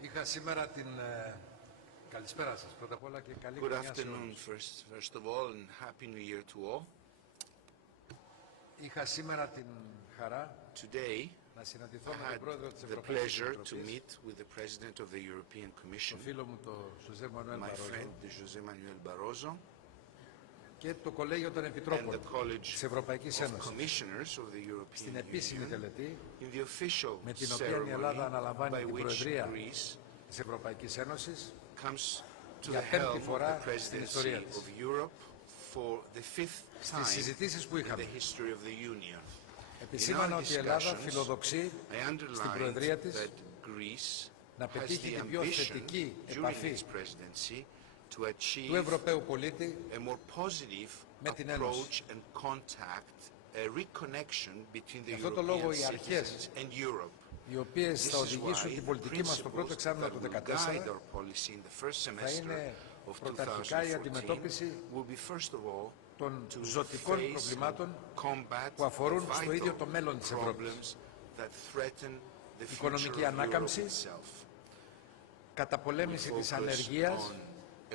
Είχα σήμερα την καλησπέρα σας πρώτα απ' όλα και καλή Good χρονιά σε afternoon, όλους. first of all, and Happy New Year to all. Είχα σήμερα την χαρά Today, να συναντηθώ I με τον had πρόεδρο της the Ευρωπαϊκής pleasure to Επιτροπής, meet with the President of the European τον Commission, φίλο μου τον José Manuel my Barroso, friend José Manuel Barroso, και το Κολέγιο των and Επιτρόπων the College της Ευρωπαϊκής of Ένωσης, Commissioners of the στην European επίσημη Union, τελετή in the official με την οποία η Ελλάδα ceremony αναλαμβάνει by την which Προεδρία Greece της Ευρωπαϊκής Ένωσης comes to για the πέμπτη helm of φορά the στην ιστορία presidency της. of Europe for the fifth Στις time συζητήσεις που in the είχαμε, history of the Union. επισήμανα ότι η Ελλάδα φιλοδοξεί I στην Προεδρία underlined της that Greece να has πετύχει the την πιο ambition θετική during επαφή its presidency to του achieve Ευρωπαίου πολίτη a more positive με την Ένωση. approach and contact, a reconnection between the Γι' αυτό το λόγο European οι αρχές citizens and Europe. οι οποίες This θα is οδηγήσουν why την the πολιτική μας στο πρώτο principles εξάμηνο that του will guide 2014 our policy in the first θα semester είναι of πρωταρχικά η 2014 αντιμετώπιση will be first of all των to ζωτικών face προβλημάτων and combat που αφορούν the στο ίδιο vital το μέλλον της Ευρώπης. problems that threaten the future Οικονομική of Europe ανάκαμψη, itself. καταπολέμηση της Focus ανεργίας, on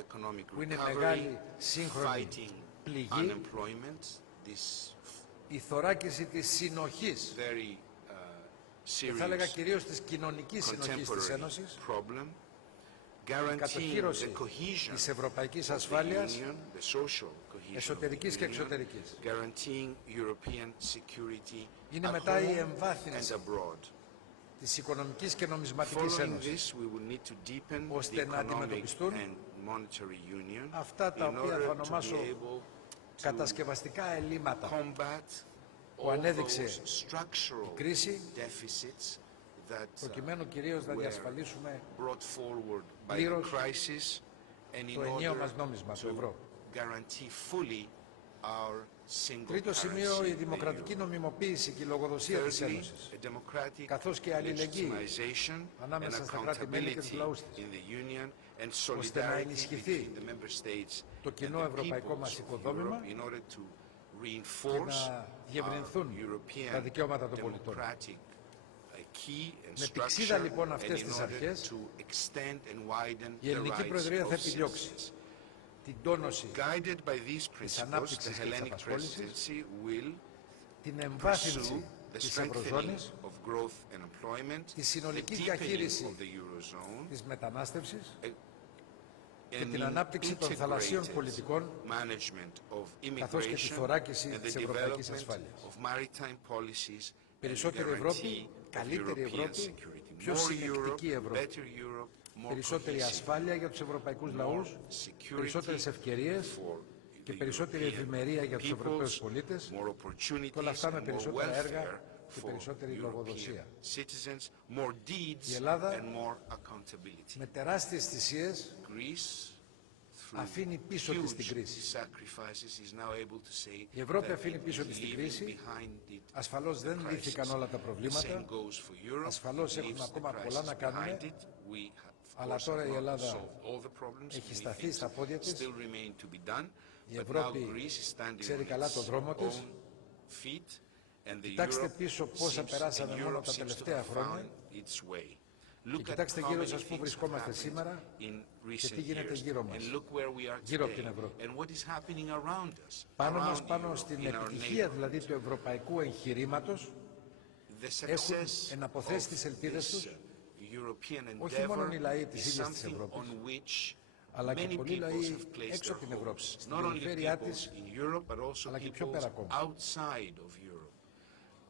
economic που είναι recovery, μεγάλη σύγχρονη fighting πληγή, unemployment, this η θωράκιση της συνοχής, very και θα έλεγα serious κυρίως της κοινωνικής συνοχής της contemporary Ένωσης, problem, η guaranteeing κατοχύρωση the cohesion της ευρωπαϊκής of the ασφάλειας, Union, the social cohesion of the εσωτερικής και Union, εξωτερικής. guaranteeing European security Είναι at μετά η home and εμβάθυνση abroad. της Οικονομικής και Νομισματικής Following Ένωσης, this, we will need to deepen the ώστε να economic αντιμετωπιστούν and monetary union αυτά τα in οποία θα order to ονομάσω be able to κατασκευαστικά ελλείμματα combat που all ανέδειξε those structural κρίση, deficits that προκειμένου κυρίως να were διασφαλίσουμε brought forward by the πλήρως crisis and in το ενιαίο order μας νόμισμα, το to ευρώ. guarantee fully our single Τρίτο σημείο, currency, η the δημοκρατική euro. νομιμοποίηση και η λογοδοσία της Thirdly, Ένωσης, a democratic καθώς και αλληλεγγύη legitimization and ανάμεσα στα κράτη-μέλη και τους accountability λαούς της, in the Union and ώστε να solidarity ενισχυθεί between the member states το and κοινό the ευρωπαϊκό peoples μας of οικοδόμημα Europe in order to και reinforce να our διευρυνθούν τα European δικαιώματα των πολιτών. democratic key and Με πηξίδα structure λοιπόν and αυτές in τις order αρχές, to extend and widen η the ελληνική rights Προεδρία θα of επιδιώξει citizens. την τόνωση, Guided by these principles, the ανάπτυξης και της Hellenic απασχόλησης, presidency will την pursue εμβάθυνση the της strengthening Ευρωζώνης, of growth and employment, τη the συνολική deepening διαχείριση of the Eurozone, της μετανάστευσης και and την ανάπτυξη των θαλασσίων integrated πολιτικών, management of καθώς και τη immigration θωράκιση and της the ευρωπαϊκής development ασφάλειας. of maritime policies and Περισσότερη guarantee Ευρώπη, of καλύτερη European Ευρώπη, security. πιο More συνεκτική Europe, Ευρώπη. better Europe, more Περισσότερη cohesive, ασφάλεια για τους ευρωπαϊκούς λαούς, security περισσότερες ευκαιρίες for και the περισσότερη European ευημερία για τους Ευρωπαίους peoples, πολίτες, more opportunities και όλα αυτά με and more περισσότερα έργα welfare και for περισσότερη λογοδοσία. European citizens, more Η deeds Ελλάδα and more accountability. με τεράστιες θυσίες Greece, through αφήνει πίσω της την huge κρίση. sacrifices, is now able to say Η Ευρώπη that αφήνει it πίσω is της την leaving κρίση. behind it Ασφαλώς δεν the λύθηκαν crisis. όλα τα The προβλήματα, same goes for Europe. ασφαλώς It έχουμε leaves the ακόμα πολλά να crisis κάνουμε, behind it. We of αλλά course τώρα have η not Ελλάδα solved all the problems. έχει Many σταθεί things στα πόδια της. still remain to be done. Η But now Ευρώπη Greece is standing ξέρει on καλά το its δρόμο της. own feet, and the Κοιτάξτε Europe πίσω πόσα seems, περάσαμε and μόνο Europe τα seems to τελευταία have χρόνια. found its way. Και Look at κοιτάξτε how γύρω many σας πού things have βρισκόμαστε happened σήμερα in και τι recent γίνεται years, γύρω μας, and look where we are γύρω από την today, Ευρώπη. and what is happening around us, Πάνω μας, around πάνω Europe, στην in our επιτυχία neighborhood. δηλαδή του ευρωπαϊκού εγχειρήματος, The έχουν success εναποθέσει τις of ελπίδες this τους European όχι μόνο endeavor οι λαοί της is ίδιας της something Ευρώπης, on which αλλά και many πολλοί peoples λαοί have placed έξω their από την Ευρώπη, hopes. στην Not only περιφέρειά peoples της, in Europe, but also αλλά και πιο peoples πέρα ακόμα. outside of Europe.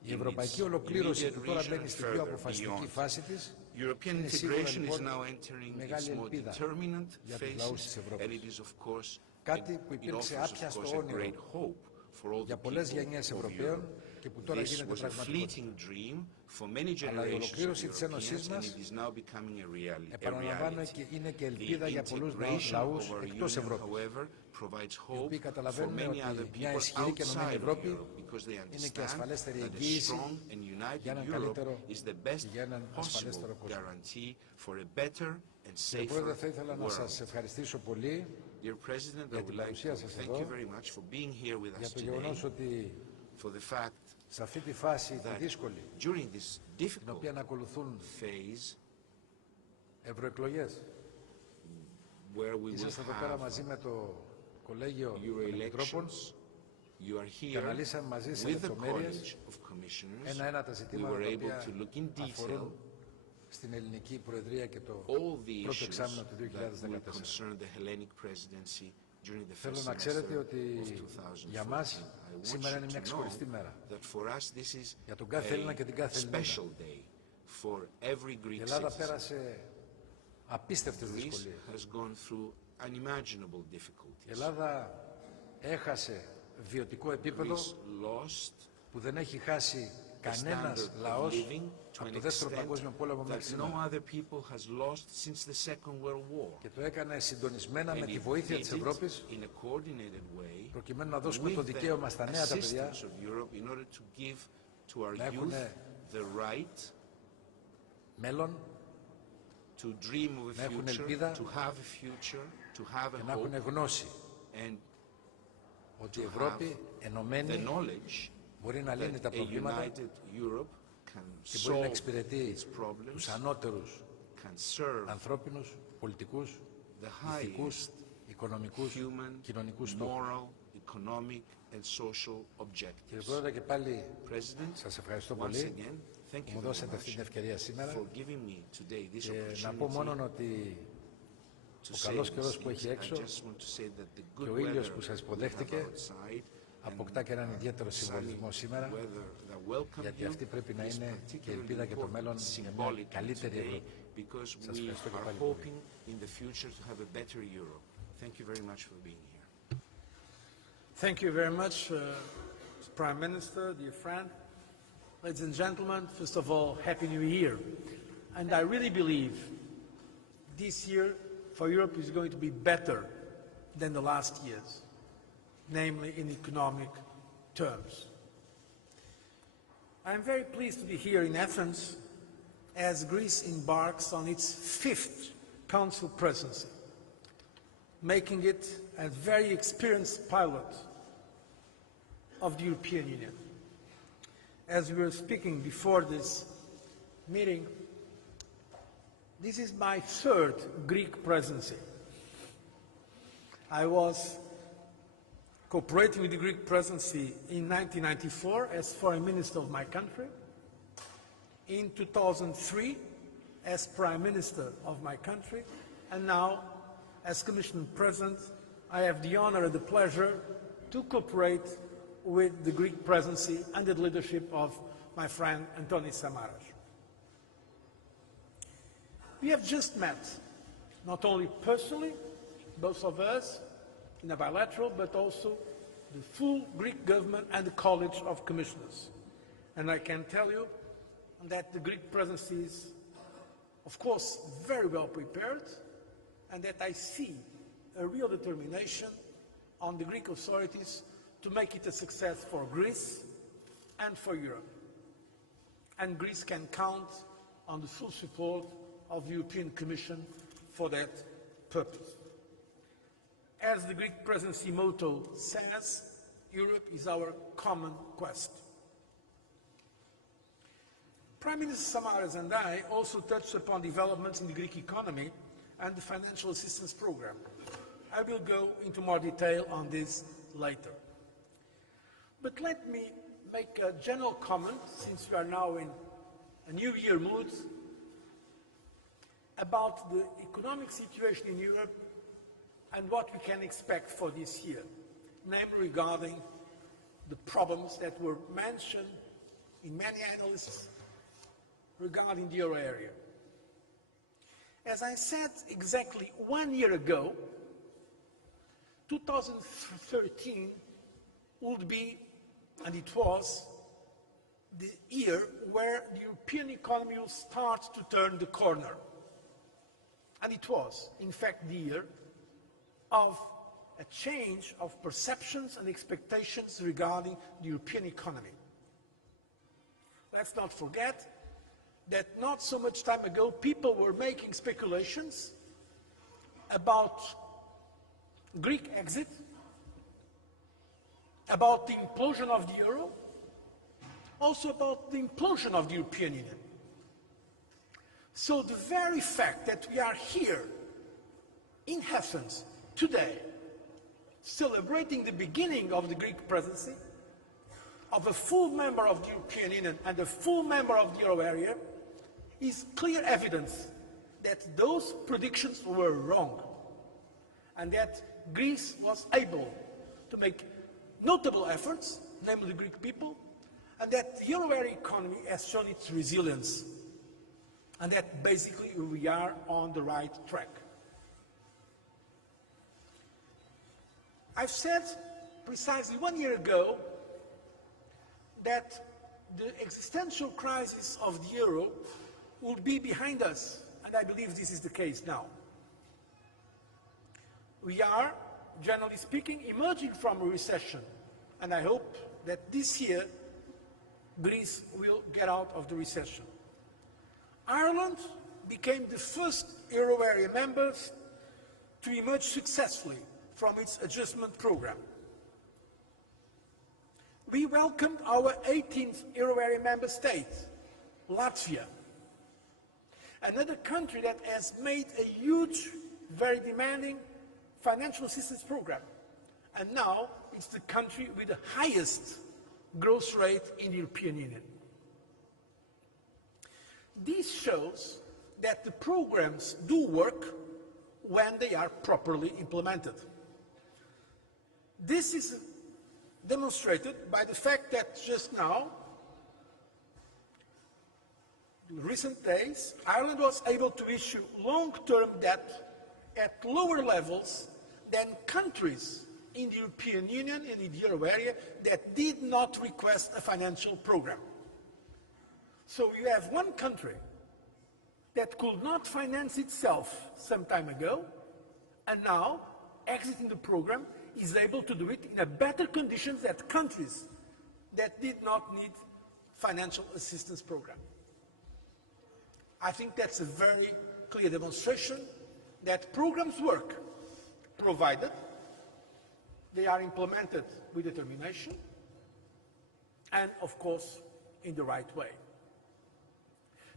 Η ευρωπαϊκή ολοκλήρωση που τώρα μπαίνει στην πιο αποφασιστική φάση της European είναι σίγουρα integration is λοιπόν now entering its μεγάλη more ελπίδα determinant για τους λαούς της phases, and Ευρώπης. it is of course Κάτι που it υπήρξε offers, of άπιαστο course, a όνειρο great hope for all για the πολλές people γενιές of Ευρωπαίων Europe. και που τώρα This γίνεται was a πραγματικότητα. fleeting dream for many Αλλά η generations of ολοκλήρωση της Ένωσής Europeans, and μας, it is now becoming a επαναλαμβάνω, reality. είναι και The ελπίδα για πολλούς integration λαούς of our εκτός Union, Ευρώπης, however, provides οι hope οποίοι for καταλαβαίνουν many ότι other μια people ισχυρή και ενωμένη outside of Ευρώπη Europe, because they είναι και understand ασφαλέστερη that a εγγύηση strong and για έναν united Europe καλύτερο is the και best για έναν possible ασφαλέστερο κόσμο. guarantee for a better and Κύριε Πρόεδρε, safer θα ήθελα να σας world. ευχαριστήσω πολύ Dear President, I για would την like παρουσία to σας thank εδώ, you very much for being here with για us το today, γεγονός ότι for the fact σε αυτή τη φάση τη that δύσκολη, during this την difficult οποία ακολουθούν phase, ευρωεκλογές. Ήσασταν εδώ πέρα μαζί με το Κολέγιο των Επιτρόπων και αναλύσαμε μαζί σε λεπτομέρειες ένα-ένα τα ζητήματα τα οποία αφορούν στην ελληνική Προεδρία και το πρώτο εξάμηνο του 2014. Θέλω να ξέρετε ότι για μας σήμερα είναι μια ξεχωριστή μέρα. Για τον κάθε Έλληνα και την κάθε Ελληνίδα. Η Ελλάδα πέρασε απίστευτες δυσκολίες. Η Ελλάδα έχασε βιωτικό επίπεδο που δεν έχει χάσει κανένας λαός από το Δεύτερο Παγκόσμιο Πόλεμο μέχρι σήμερα. Και το έκανε συντονισμένα με τη βοήθεια της Ευρώπης, προκειμένου να δώσουμε το δικαίωμα στα νέα τα παιδιά να έχουν μέλλον, να έχουν ελπίδα και να έχουν γνώση ότι η Ευρώπη ενωμένη μπορεί να λύνει τα προβλήματα και μπορεί να εξυπηρετεί τους ανώτερους ανθρώπινους, πολιτικούς, ηθικούς, οικονομικούς, κοινωνικούς στόχους. Κύριε Πρόεδρε, και πάλι σας ευχαριστώ πολύ που μου δώσατε αυτή την ευκαιρία σήμερα και να πω μόνο ότι ο καλός καιρός που έχει έξω και ο ήλιος που σας υποδέχτηκε αποκτά και έναν ιδιαίτερο συμβολισμό σήμερα, γιατί αυτή πρέπει να είναι και η ελπίδα για το μέλλον για μια καλύτερη Ευρώπη. Σας ευχαριστώ και πάλι πολύ. Thank you very much, Prime Minister, dear friend. Ladies and gentlemen, first of all, Happy New Year. And I really believe this year for Europe is going to be better than the last years, namely in economic terms. I am very pleased to be here in Athens as Greece embarks on its 5th Council presidency, making it a very experienced pilot of the European Union. As we were speaking before this meeting, this is my 3rd Greek presidency. I was cooperating with the Greek presidency in 1994 as foreign minister of my country, in 2003 as prime minister of my country, and now as Commission President I have the honor and the pleasure to cooperate with the Greek presidency under the leadership of my friend Antonis Samaras. We have just met, not only personally, both of us, in a bilateral, but also the full Greek government and the College of Commissioners. And I can tell you that the Greek presidency is, of course, very well prepared, and that I see a real determination on the Greek authorities to make it a success for Greece and for Europe. And Greece can count on the full support of the European Commission for that purpose. As the Greek presidency motto says, Europe is our common quest. Prime Minister Samaras and I also touched upon developments in the Greek economy and the financial assistance program. I will go into more detail on this later. But let me make a general comment, since we are now in a New Year mood, about the economic situation in Europe and what we can expect for this year, namely regarding the problems that were mentioned in many analysts regarding the euro area. As I said exactly 1 year ago, 2013 would be, and it was, the year where the European economy will start to turn the corner. And it was, in fact, the year of a change of perceptions and expectations regarding the European economy. Let's not forget that not so much time ago people were making speculations about Greek exit, about the implosion of the euro, also about the implosion of the European Union. So the very fact that we are here in Athens today, celebrating the beginning of the Greek presidency, of a full member of the European Union and a full member of the euro area, is clear evidence that those predictions were wrong and that Greece was able to make notable efforts, namely the Greek people, and that the euro area economy has shown its resilience, and that basically we are on the right track. I've said precisely 1 year ago that the existential crisis of the euro would be behind us, and I believe this is the case now. We are, generally speaking, emerging from a recession, and I hope that this year Greece will get out of the recession. Ireland became the first euro area member to emerge successfully from its adjustment program. We welcomed our 18th euro area member state, Latvia, another country that has made a huge, very demanding financial assistance program. And now it's the country with the highest growth rate in the European Union. This shows that the programs do work when they are properly implemented. This is demonstrated by the fact that just now, in recent days, Ireland was able to issue long-term debt at lower levels than countries in the European Union and in the euro area that did not request a financial program. So you have one country that could not finance itself some time ago, and now, exiting the program, is able to do it in a better conditions than countries that did not need financial assistance program. I think that's a very clear demonstration that programs work, provided they are implemented with determination and, of course, in the right way.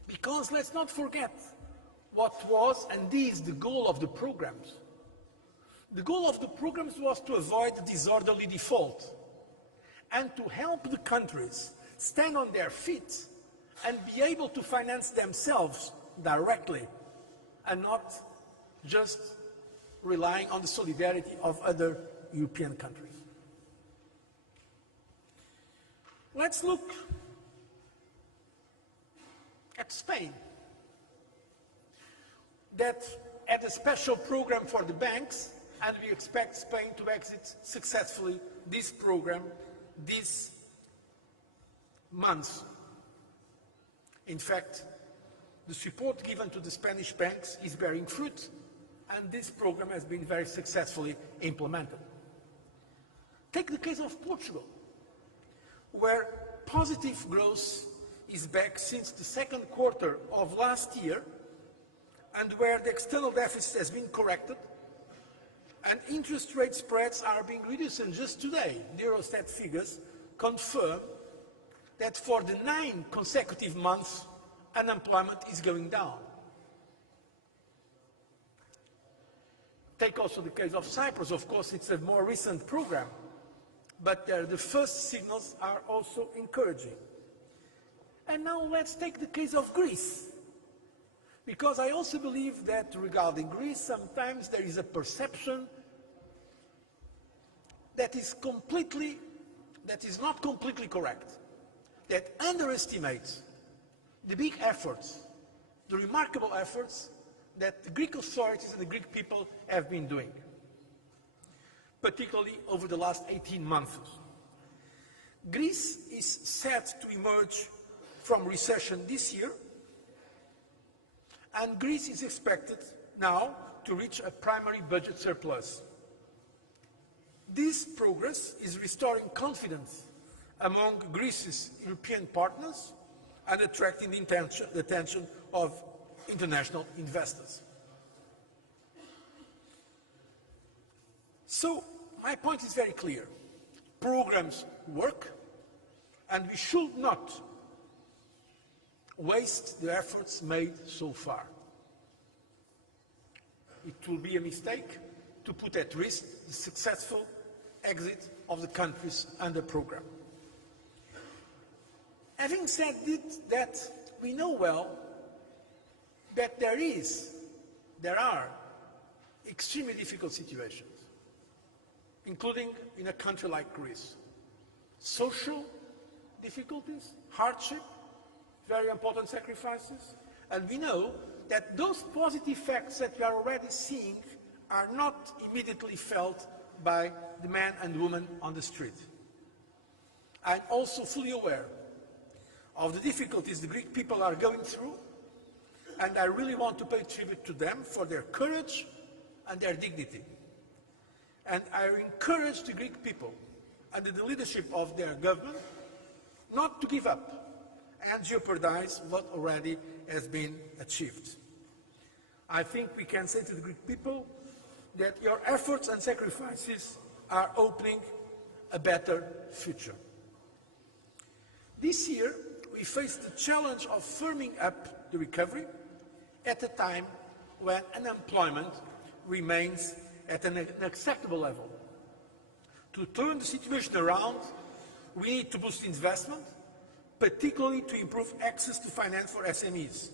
Because let's not forget what was and is the goal of the programs. The goal of the programs was to avoid disorderly default and to help the countries stand on their feet and be able to finance themselves directly and not just relying on the solidarity of other European countries. Let's look at Spain, that had a special program for the banks, and we expect Spain to exit successfully this program this month. In fact, the support given to the Spanish banks is bearing fruit, and this program has been very successfully implemented. Take the case of Portugal, where positive growth is back since the second quarter of last year, and where the external deficit has been corrected, and interest rate spreads are being reduced. And just today, the Eurostat figures confirm that for the 9 consecutive months, unemployment is going down. Take also the case of Cyprus. Of course, it's a more recent program, but the first signals are also encouraging. And now let's take the case of Greece, because I also believe that regarding Greece, sometimes there is a perception that is not completely correct, that underestimates the big efforts, the remarkable efforts that the Greek authorities and the Greek people have been doing, particularly over the last 18 months. Greece is set to emerge from recession this year, and Greece is expected now to reach a primary budget surplus. This progress is restoring confidence among Greece's European partners and attracting the attention of international investors. So, my point is very clear. Programs work, and we should not waste the efforts made so far. It will be a mistake to put at risk the successful exit of the countries under program. Having said that, we know well that there are extremely difficult situations, including in a country like Greece. Social difficulties, hardship, very important sacrifices, and we know that those positive facts that we are already seeing are not immediately felt by the man and woman on the street. I'm also fully aware of the difficulties the Greek people are going through, and I really want to pay tribute to them for their courage and their dignity. And I encourage the Greek people under the leadership of their government not to give up and jeopardize what already has been achieved. I think we can say to the Greek people that your efforts and sacrifices are opening a better future. This year, we face the challenge of firming up the recovery at a time when unemployment remains at an unacceptable level. To turn the situation around, we need to boost investment, particularly to improve access to finance for SMEs.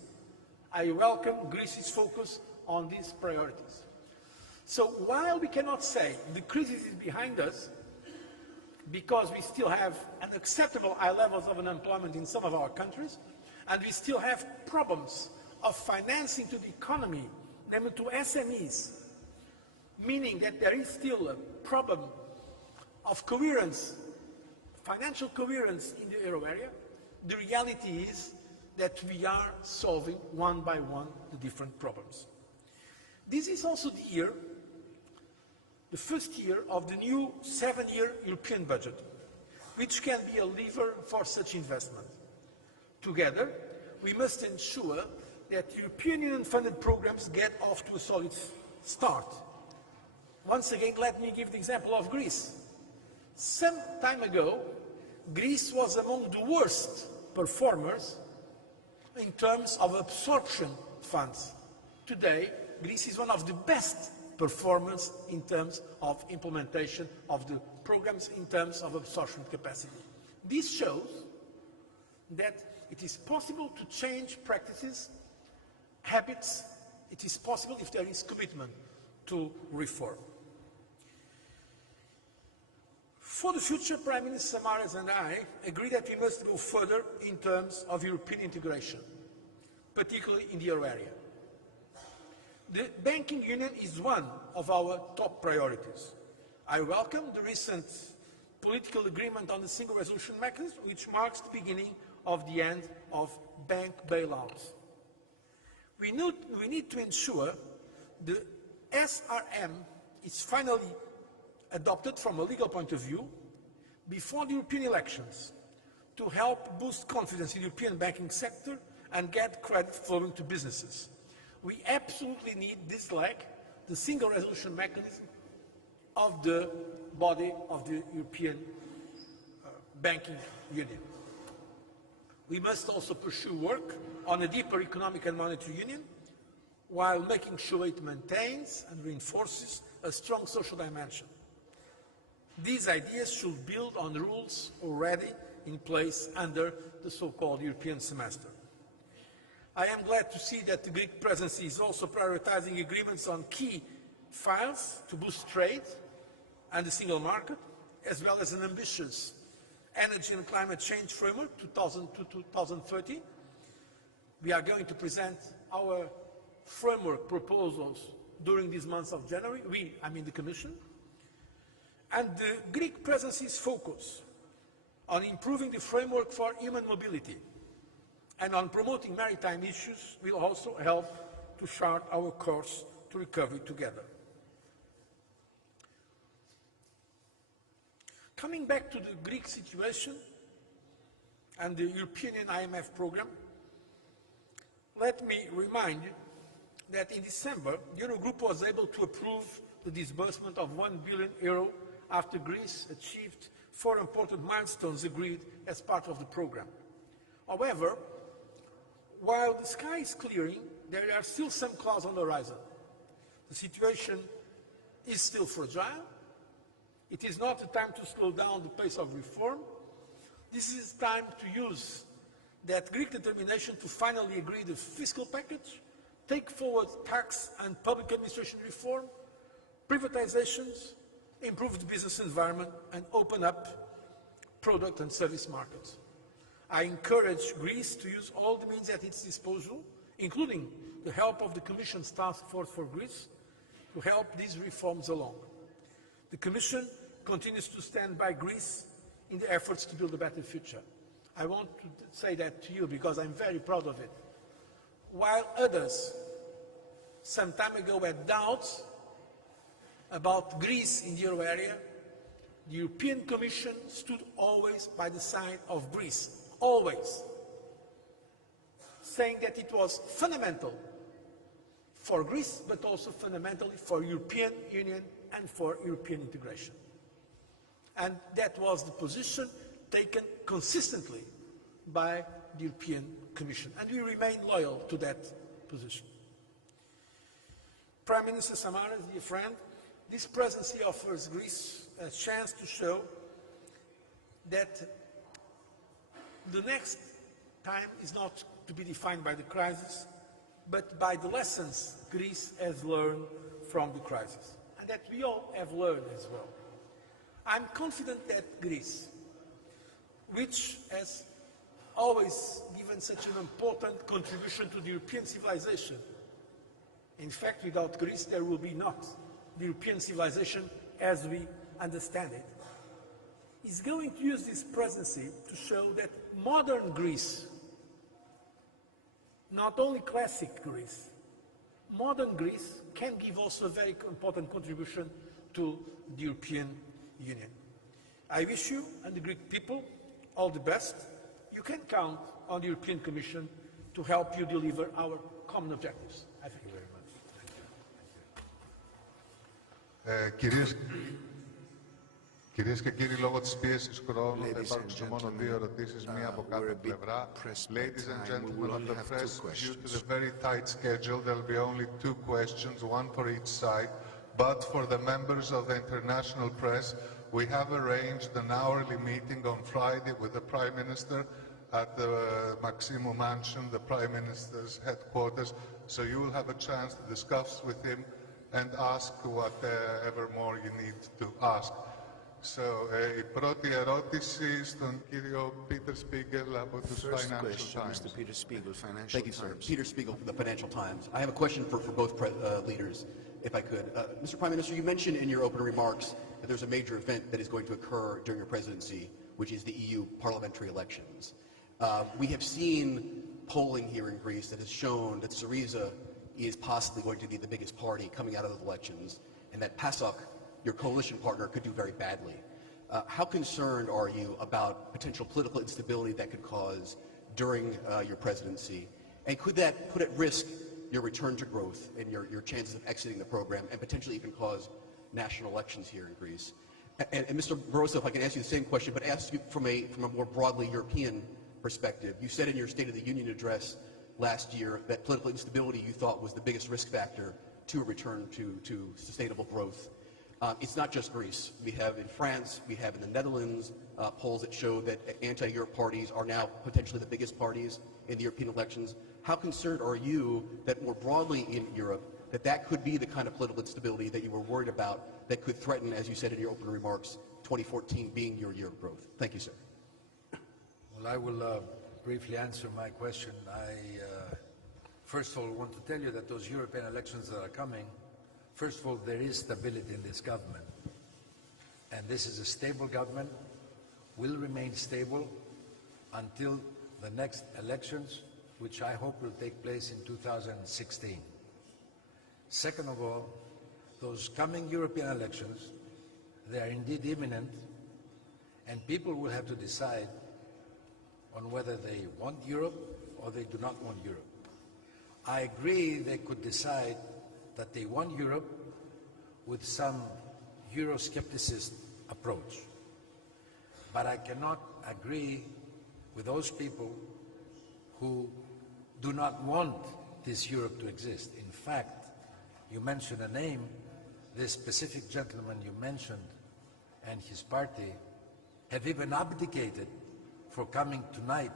I welcome Greece's focus on these priorities. So while we cannot say the crisis is behind us, because we still have unacceptable high levels of unemployment in some of our countries, and we still have problems of financing to the economy, namely to SMEs, meaning that there is still a problem of coherence, financial coherence in the euro area, the reality is that we are solving one by one the different problems. This is also the year, the first year of the new 7-year European budget, which can be a lever for such investment. Together, we must ensure that European Union-funded programs get off to a solid start. Once again, let me give the example of Greece. Some time ago, Greece was among the worst performers in terms of absorption funds. Today, Greece is one of the best performance in terms of implementation of the programs in terms of absorption capacity. This shows that it is possible to change practices, habits. It is possible if there is commitment to reform. For the future, Prime Minister Samaras and I agree that we must go further in terms of European integration, particularly in the euro area. The banking union is one of our top priorities. I welcome the recent political agreement on the single resolution mechanism, which marks the beginning of the end of bank bailouts. We need to ensure the SRM is finally adopted from a legal point of view before the European elections to help boost confidence in the European banking sector and get credit flowing to businesses. We absolutely need this leg, the single resolution mechanism of the body of the European banking union. We must also pursue work on a deeper economic and monetary union while making sure it maintains and reinforces a strong social dimension. These ideas should build on rules already in place under the so-called European semester. I am glad to see that the Greek presidency is also prioritizing agreements on key files to boost trade and the single market, as well as an ambitious energy and climate change framework 2000 to 2030. We are going to present our framework proposals during these months of January. I mean the Commission. And the Greek presidency's focus on improving the framework for human mobility and on promoting maritime issues will also help to chart our course to recovery together. Coming back to the Greek situation and the European and IMF program, let me remind you that in December, the Eurogroup was able to approve the disbursement of €1 billion after Greece achieved 4 important milestones agreed as part of the program. However, while the sky is clearing, there are still some clouds on the horizon. The situation is still fragile. It is not the time to slow down the pace of reform. This is time to use that Greek determination to finally agree the fiscal package, take forward tax and public administration reform, privatizations, improve the business environment, and open up product and service markets. I encourage Greece to use all the means at its disposal, including the help of the Commission's Task Force for Greece, to help these reforms along. The Commission continues to stand by Greece in the efforts to build a better future. I want to say that to you because I'm very proud of it. While others some time ago had doubts about Greece in the euro area, the European Commission stood always by the side of Greece, always, saying that it was fundamental for Greece, but also fundamentally for European Union and for European integration. And that was the position taken consistently by the European Commission, and we remain loyal to that position. Prime Minister Samaras, dear friend, this presidency offers Greece a chance to show that the next time is not to be defined by the crisis, but by the lessons Greece has learned from the crisis, and that we all have learned as well. I'm confident that Greece, which has always given such an important contribution to the European civilization, in fact, without Greece, there will be not the European civilization as we understand it, is going to use this presidency to show that modern Greece, not only classic Greece, modern Greece can give also a very important contribution to the European Union. I wish you and the Greek people all the best. You can count on the European Commission to help you deliver our common objectives. I thank you very much. Κυρίες και κύριοι, λόγω της πίεσης χρόνου θα υπάρξουν μόνο δύο ερωτήσεις, μία από κάθε πλευρά. Ladies and gentlemen of the press, due to the very tight schedule, there will be only two questions, one for each side. But for the members of the international press, we have arranged an hourly meeting on Friday with the Prime Minister at the Maximu Mansion, the Prime Minister's headquarters, so you will have a chance to discuss with him and ask whatever more you need to ask. So, η πρώτη ερώτηση στον κύριο Peter Spiegel από τους Financial Times. Mr. Peter Spiegel, Financial Thank you, sir. Times. Peter Spiegel from the Financial Times. I have a question for both leaders, if I could. Mr. Prime Minister, you mentioned in your opening remarks that there's a major event that is going to occur during your presidency, which is the EU parliamentary elections. We have seen polling here in Greece that has shown that Syriza is possibly going to be the biggest party coming out of the elections, and that PASOK, your coalition partner, could do very badly. How concerned are you about potential political instability that could cause during your presidency? And could that put at risk your return to growth and your chances of exiting the program and potentially even cause national elections here in Greece? And Mr. Barroso, if I can ask you the same question, but ask you from a more broadly European perspective. You said in your State of the Union address last year that political instability you thought was the biggest risk factor to a return to sustainable growth. It's not just Greece. We have in France, we have in the Netherlands polls that show that anti-Europe parties are now potentially the biggest parties in the European elections. How concerned are you that more broadly in Europe, that could be the kind of political instability that you were worried about that could threaten, as you said in your opening remarks, 2014 being your year of growth? Thank you, sir. Well, I will briefly answer my question. I first of all want to tell you that those European elections that are coming, first of all, there is stability in this government. And this is a stable government, will remain stable until the next elections, which I hope will take place in 2016. Second of all, those coming European elections, they are indeed imminent, and people will have to decide on whether they want Europe or they do not want Europe. I agree they could decide that they want Europe with some Euroscepticist approach. But I cannot agree with those people who do not want this Europe to exist. In fact, you mentioned a name, this specific gentleman you mentioned and his party have even abdicated for coming tonight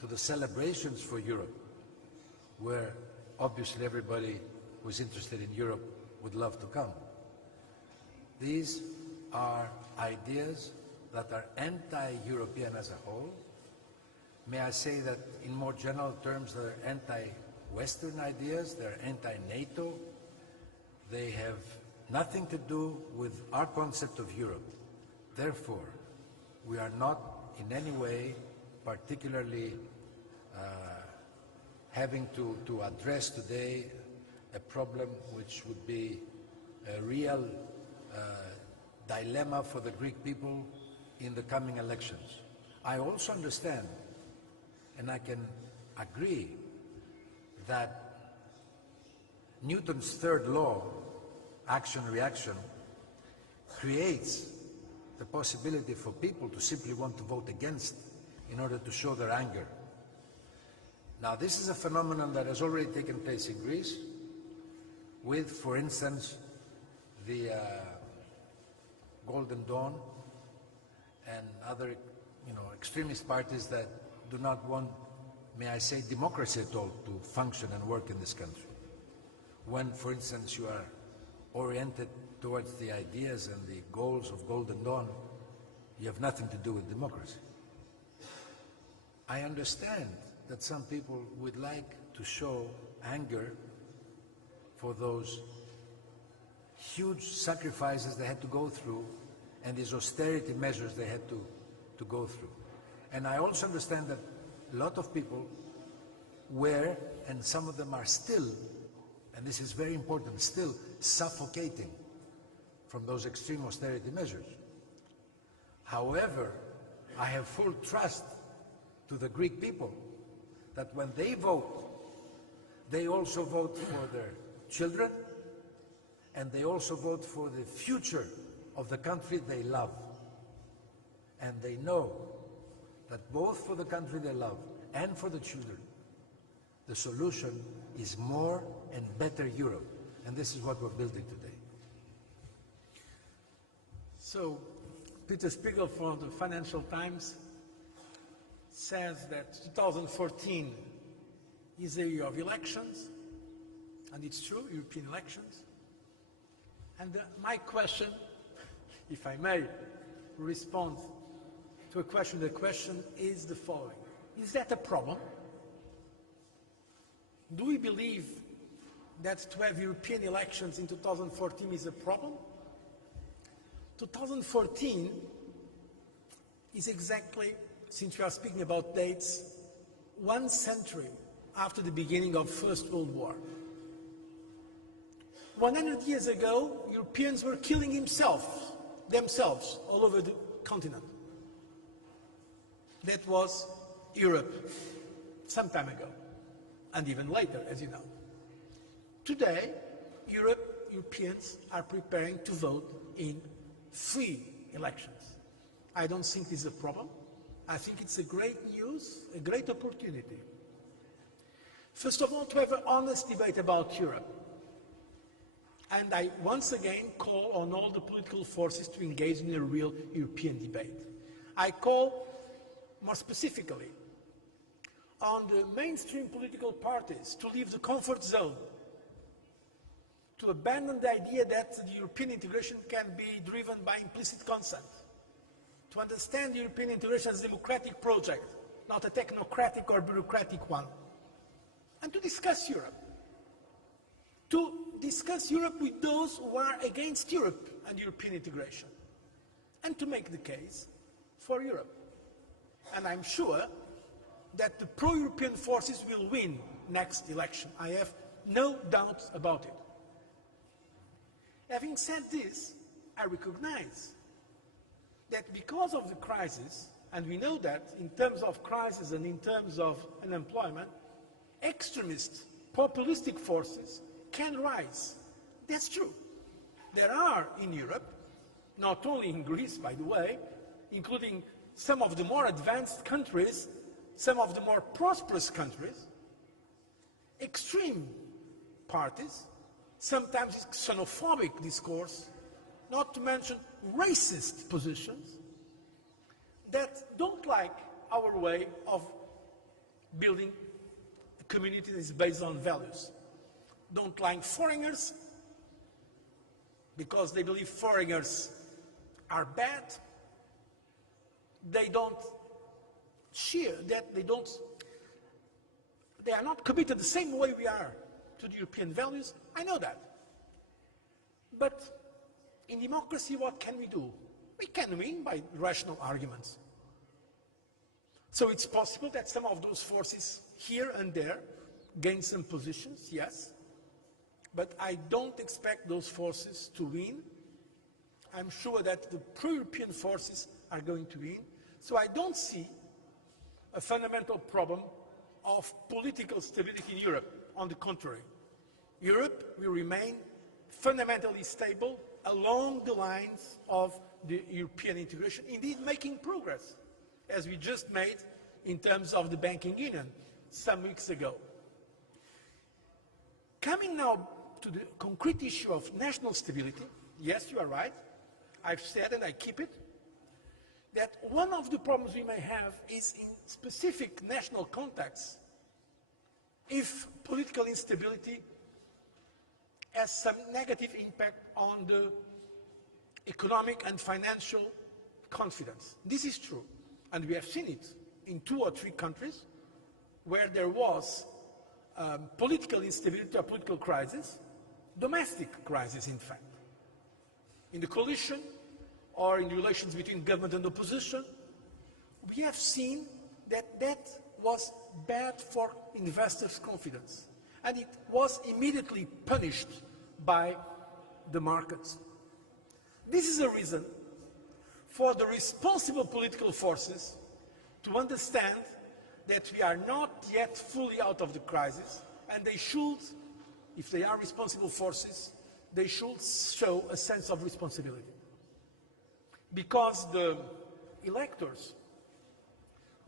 to the celebrations for Europe, where obviously everybody who is interested in Europe would love to come. These are ideas that are anti-European as a whole. May I say that in more general terms, they're anti-Western ideas, they're anti-NATO. They have nothing to do with our concept of Europe. Therefore, we are not in any way particularly having to address today a problem which would be a real dilemma for the Greek people in the coming elections. I also understand, and I can agree, that Newton's third law, action-reaction, creates the possibility for people to simply want to vote against in order to show their anger. Now, this is a phenomenon that has already taken place in Greece with, for instance, the Golden Dawn and other, extremist parties that do not want, may I say, democracy at all to function and work in this country. When, for instance, you are oriented towards the ideas and the goals of Golden Dawn, you have nothing to do with democracy. I understand that some people would like to show anger for those huge sacrifices they had to go through and these austerity measures they had to go through. And I also understand that a lot of people were, and some of them are still, and this is very important, still suffocating from those extreme austerity measures. However, I have full trust to the Greek people that when they vote, they also vote for their children, and they also vote for the future of the country they love. And they know that both for the country they love and for the children, the solution is more and better Europe. And this is what we're building today. So, Peter Spiegel from the Financial Times says that 2014 is a year of elections, and it's true, European elections. And my question, if I may respond to a question, the question is the following. Is that a problem? Do we believe that to have European elections in 2014 is a problem? 2014 is exactly, since we are speaking about dates, 1 century after the beginning of First World War. 100 years ago, Europeans were killing themselves all over the continent. That was Europe, some time ago, and even later, as you know. Today, Europeans are preparing to vote in free elections. I don't think this is a problem. I think it's a great news, a great opportunity. First of all, to have an honest debate about Europe. And I once again call on all the political forces to engage in a real European debate. I call more specifically on the mainstream political parties to leave the comfort zone, to abandon the idea that the European integration can be driven by implicit consent, to understand European integration as a democratic project, not a technocratic or bureaucratic one, and to discuss Europe. To discuss Europe with those who are against Europe and European integration, and to make the case for Europe. And I'm sure that the pro-European forces will win next election. I have no doubts about it. Having said this, I recognize that because of the crisis, and we know that in terms of crisis and in terms of unemployment, extremist, populistic forces can rise. That's true. There are in Europe, not only in Greece, by the way, including some of the more advanced countries, some of the more prosperous countries, extreme parties, sometimes it's xenophobic discourse, not to mention racist positions, that don't like our way of building a community that is based on values. Don't like foreigners because they believe foreigners are bad. They don't share that, they are not committed the same way we are to the European values. I know that. But in democracy, what can we do? We can win by rational arguments. So it's possible that some of those forces here and there gain some positions, yes, but I don't expect those forces to win. I'm sure that the pro-European forces are going to win. So I don't see a fundamental problem of political stability in Europe. On the contrary, Europe will remain fundamentally stable along the lines of the European integration, indeed making progress, as we just made in terms of the banking union some weeks ago. Coming now to the concrete issue of national stability, yes, you are right. I've said, and I keep it, that one of the problems we may have is in specific national contexts, if political instability has some negative impact on the economic and financial confidence. This is true, and we have seen it in 2 or 3 countries where there was political instability or political crisis, domestic crisis in fact. In the coalition or in relations between government and opposition, we have seen that that was bad for investors' confidence, and it was immediately punished by the markets. This is a reason for the responsible political forces to understand that we are not yet fully out of the crisis, and they should, if they are responsible forces, they should show a sense of responsibility. Because the electors,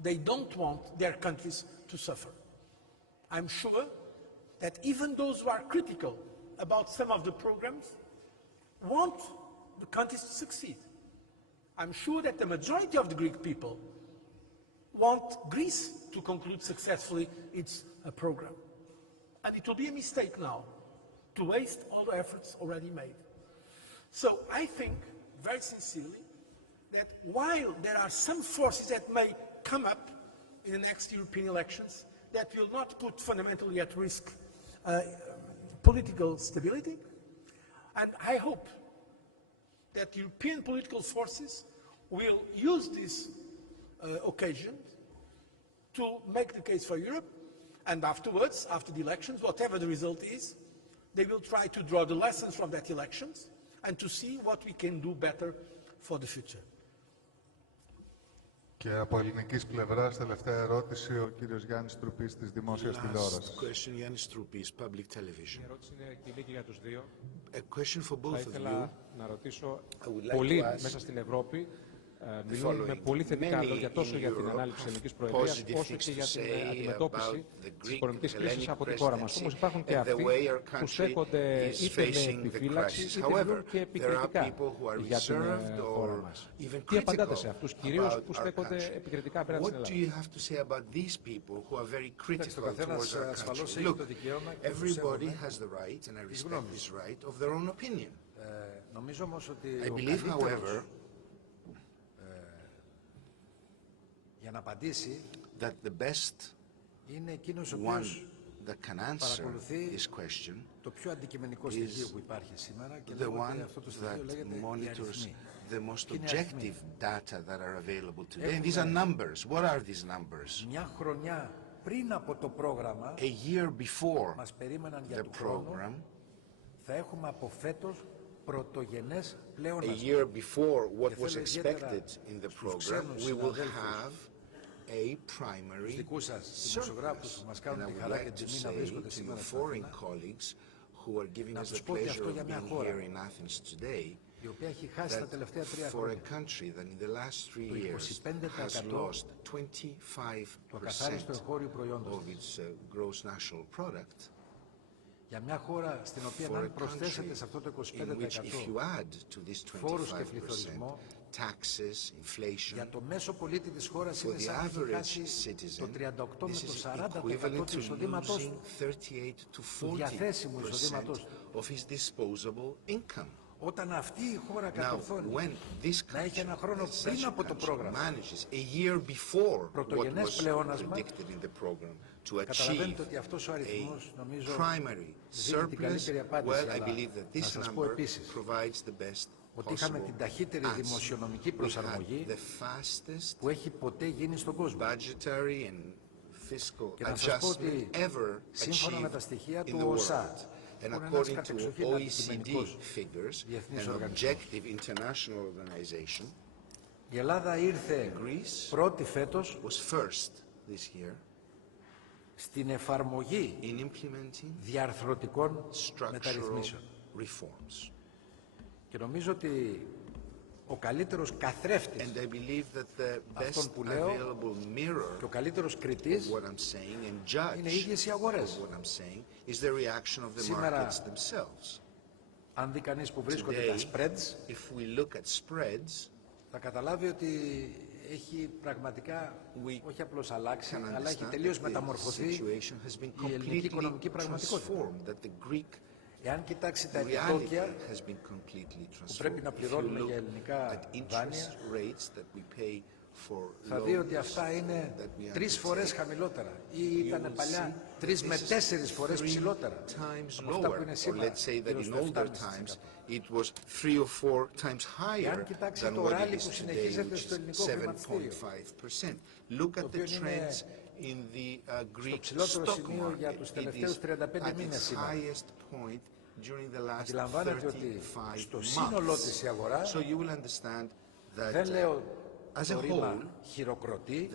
they don't want their countries to suffer. I'm sure that even those who are critical about some of the programs want the countries to succeed. I'm sure that the majority of the Greek people want Greece to conclude successfully its program. And it will be a mistake now to waste all the efforts already made. So I think, very sincerely, that while there are some forces that may come up in the next European elections that will not put fundamentally at risk political stability, and I hope that European political forces will use this occasion to make the case for Europe, and afterwards, after the elections, whatever the result is, they will try to draw the lessons from that elections and to see what we can do better for the future. Και από ελληνικής πλευράς, τελευταία ερώτηση, ο κύριος Γιάννης Τρουπής της Δημόσιας Τηλεόρασης. Question, Yannis Troupis, Public Television. Η ερώτηση είναι κοινή και για τους δύο. A question for both of you. Θα ήθελα να ρωτήσω, πολλοί μέσα στην Ευρώπη μιλούν με πολύ θετικά λόγια τόσο για την ανάληψη της ελληνικής προεδρίας όσο και για την αντιμετώπιση της οικονομικής κρίσης από τη χώρα μας. Όμως υπάρχουν και αυτοί που στέκονται είτε με επιφύλαξη είτε μιλούν και επικριτικά για την χώρα μας. Τι απαντάτε σε αυτούς, κυρίως που στέκονται επικριτικά απέναντι στην Ελλάδα? Κοιτάξτε, ο καθένας ασφαλώς έχει το δικαίωμα και το σέβομαι. Νομίζω όμως ότι ο καλύτερος για να απαντήσει είναι εκείνος ο οποίος παρακολουθεί το πιο αντικειμενικό στοιχείο που υπάρχει σήμερα και λέγεται, αυτό το στοιχείο λέγεται οι αριθμοί. The most objective data that are available today. And these are numbers. What are these numbers? Μια χρονιά πριν από το πρόγραμμα, A year before μας περίμεναν για the το χρόνο, program, θα έχουμε από φέτος πρωτογενές πλεόνασμα. a year before what was expected in the program, we will have a primary surplus. And I would like to say to your foreign colleagues who are giving us the pleasure of being here in Athens today, η οποία έχει χάσει τα τελευταία 3 for a χρόνια country that in the last 3 years has lost 25% of its gross national product, για μια χώρα στην οποία αν προσθέσετε σε αυτό το 25% φόρους και πληθωρισμό, taxes, inflation, για το μέσο πολίτη της χώρας είναι σαν να έχει χάσει το 38 με το 40% του εισοδήματος του διαθέσιμου εισοδήματος του. Όταν αυτή η χώρα κατορθώνει να έχει ένα χρόνο πριν από το πρόγραμμα πρωτογενές πλεόνασμα, καταλαβαίνετε ότι αυτός ο αριθμός νομίζω δίνει την καλύτερη απάντηση. Αλλά να σας πω επίσης ότι είχαμε την ταχύτερη δημοσιονομική προσαρμογή που έχει ποτέ γίνει στον κόσμο. Και να σας πω ότι σύμφωνα με τα στοιχεία του ΟΣΑ, and according to OECD figures, an objective international organization, η Ελλάδα ήρθε πρώτη φέτος στην εφαρμογή διαρθρωτικών μεταρρυθμίσεων. Και νομίζω ότι ο καλύτερος καθρέφτης αυτών που λέω και ο καλύτερος κριτής είναι οι ίδιες οι αγορές. Σήμερα, αν δει κανείς που βρίσκονται τα spreads, θα καταλάβει ότι έχει πραγματικά όχι απλώς αλλάξει, αλλά έχει τελείως μεταμορφωθεί η ελληνική οικονομική πραγματικότητα. Εάν κοιτάξει τα επιτόκια που πρέπει να πληρώνουμε για ελληνικά δάνεια, θα δει ότι αυτά είναι 3 φορές χαμηλότερα ή ήταν παλιά 3 με 4 φορές ψηλότερα από αυτά που είναι σήμερα, γύρω στο 7,5%. Εάν κοιτάξει το ράλι που συνεχίζεται στο ελληνικό χρηματιστήριο, το οποίο είναι στο ψηλότερο σημείο για τους τελευταίους 35 μήνες σήμερα, αντιλαμβάνεται ότι στο σύνολό της η αγορά, δεν λέω το ρήμα χειροκροτεί,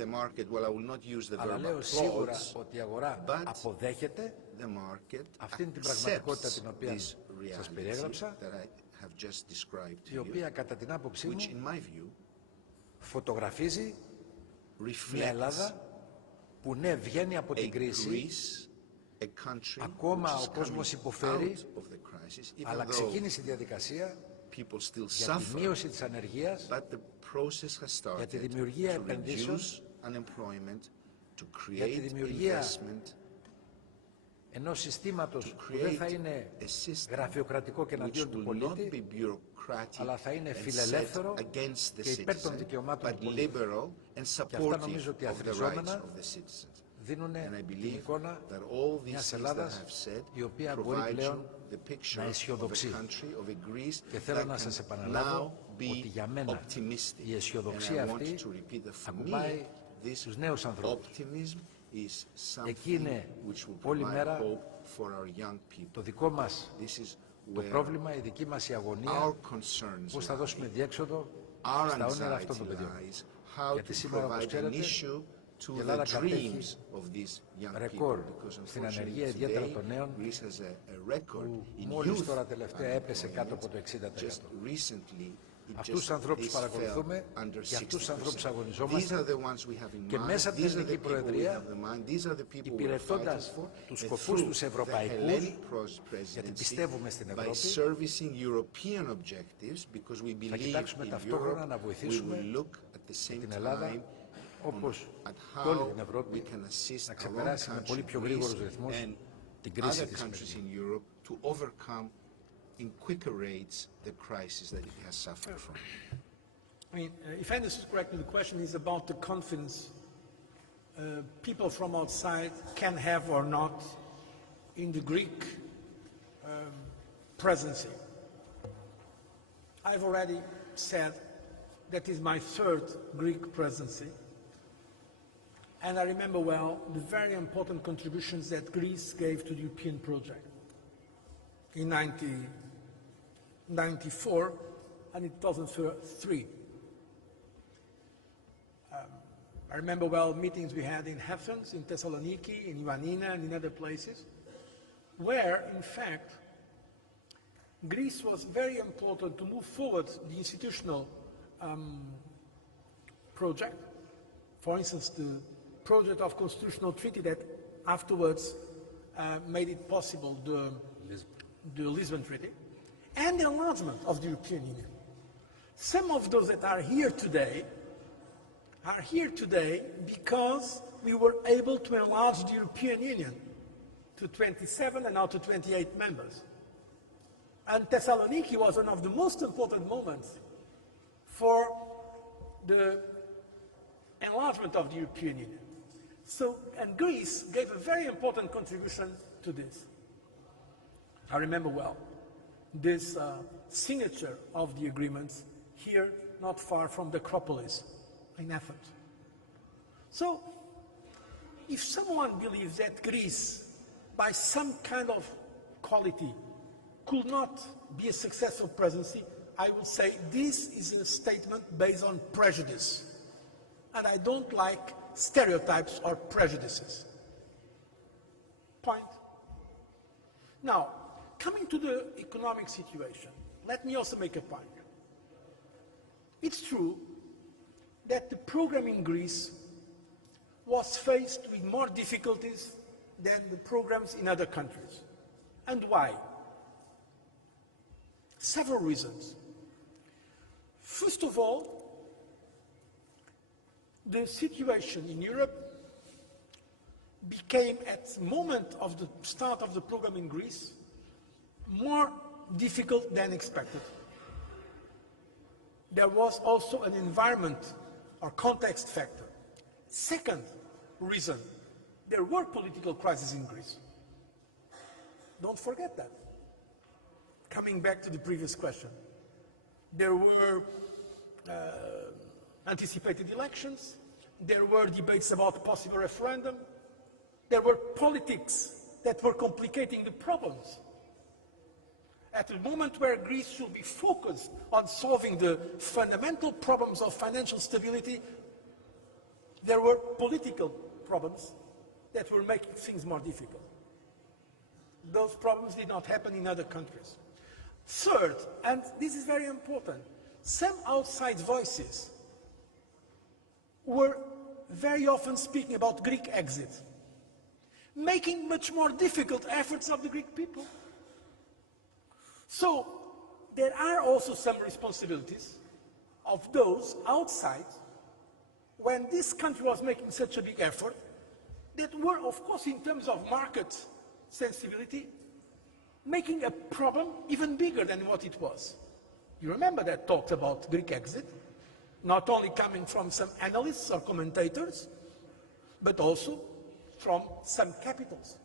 αλλά λέω σίγουρα ότι η αγορά αποδέχεται αυτή την πραγματικότητα την οποία σας περιέγραψα, η οποία κατά την άποψή μου φωτογραφίζει μια Ελλάδα που ναι βγαίνει από την κρίση, ακόμα ο κόσμος υποφέρει, αλλά ξεκίνησε η διαδικασία για τη μείωση της ανεργίας, για τη δημιουργία επενδύσεων, για τη δημιουργία ενός συστήματος που δεν θα είναι γραφειοκρατικό και εναντίον του πολίτη, αλλά θα είναι φιλελεύθερο και υπέρ των δικαιωμάτων του πολίτη. Και αυτά νομίζω ότι αθροιζόμενα δίνουν την εικόνα μιας Ελλάδας η οποία μπορεί πλέον να αισιοδοξεί. Και θέλω να σας επαναλάβω ότι για μένα η αισιοδοξία αυτή ακουμπάει τους νέους ανθρώπους. Εκεί είναι όλη μέρα το δικό μας το πρόβλημα, η δική μας η αγωνία, πώς θα δώσουμε διέξοδο στα όνειρα αυτών των παιδιών. Γιατί σήμερα, όπως ξέρετε, η Ελλάδα κατέχει ρεκόρ στην ανεργία, ιδιαίτερα των νέων, που μόλις τώρα τελευταία έπεσε κάτω από το 60%. Αυτούς τους ανθρώπους παρακολουθούμε και αυτούς τους ανθρώπους αγωνιζόμαστε και μέσα από την Ελληνική Προεδρία, υπηρετώντας τους σκοπούς τους ευρωπαϊκούς, γιατί πιστεύουμε στην Ευρώπη, θα κοιτάξουμε ταυτόχρονα να βοηθήσουμε την Ελλάδα, όπως και όλη την Ευρώπη, να ξεπεράσει με πολύ πιο γρήγορους ρυθμούς την κρίση της σημερινής. In quicker rates the crisis that it has suffered from. I mean, if I understood correctly, the question is about the confidence people from outside can have or not in the Greek presidency. I've already said that is my 3rd Greek presidency. And I remember well the very important contributions that Greece gave to the European project in 1994 and in 2003. I remember well meetings we had in Athens, in Thessaloniki, in Ioannina and in other places, where in fact Greece was very important to move forward the institutional project. For instance, the project of constitutional treaty that afterwards made it possible, the Lisbon Treaty, and the enlargement of the European Union. Some of those that are here today because we were able to enlarge the European Union to 27 and now to 28 members. And Thessaloniki was one of the most important moments for the enlargement of the European Union. So, and Greece gave a very important contribution to this. I remember well this signature of the agreements here, not far from the Acropolis in Athens. So, if someone believes that Greece, by some kind of quality, could not be a successful presidency, I would say this is a statement based on prejudice. And I don't like stereotypes or prejudices. Point. Now, coming to the economic situation, let me also make a point. It's true that the program in Greece was faced with more difficulties than the programs in other countries. And why? Several reasons. First of all, the situation in Europe became, at the moment of the start of the program in Greece, more difficult than expected. There was also an environment or context factor. Second reason, there were political crises in Greece. Don't forget that. Coming back to the previous question, there were anticipated elections, there were debates about possible referendum, there were politics that were complicating the problems. At the moment where Greece should be focused on solving the fundamental problems of financial stability, there were political problems that were making things more difficult. Those problems did not happen in other countries. Third, and this is very important, some outside voices were very often speaking about Greek exit, making much more difficult efforts of the Greek people. So there are also some responsibilities of those outside when this country was making such a big effort that were, of course, in terms of market sensibility, making a problem even bigger than what it was. You remember that talked about Greek exit, not only coming from some analysts or commentators, but also from some capitals.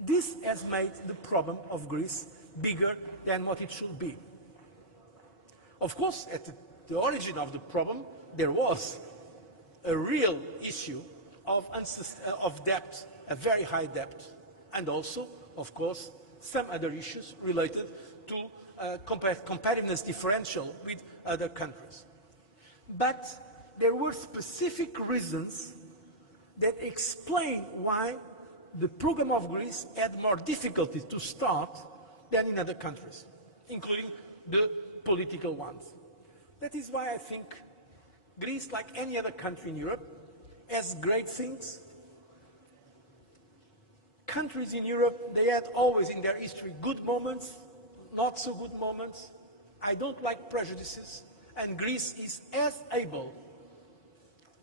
This has made the problem of Greece bigger than what it should be. Of course, at the origin of the problem, there was a real issue of debt, a very high debt, and also, of course, some other issues related to competitiveness differential with other countries. But there were specific reasons that explain why the program of Greece had more difficulty to start than in other countries, including the political ones. That is why I think Greece, like any other country in Europe, has great things. Countries in Europe, they had always in their history good moments, not so good moments. I don't like prejudices, and Greece is as able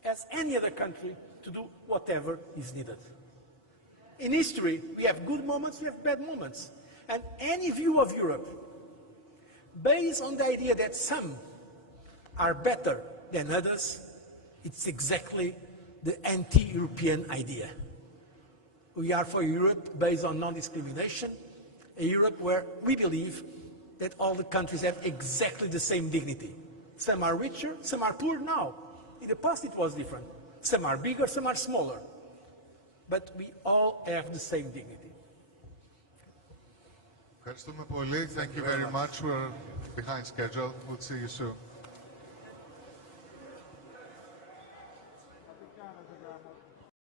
as any other country to do whatever is needed. In history, we have good moments, we have bad moments. And any view of Europe, based on the idea that some are better than others, it's exactly the anti-European idea. We are for Europe based on non-discrimination, a Europe where we believe that all the countries have exactly the same dignity. Some are richer, some are poor now. In the past it was different. Some are bigger, some are smaller. But we all have the same dignity. Ευχαριστούμε πολύ. Thank you very much. We're behind schedule. We'll see you soon.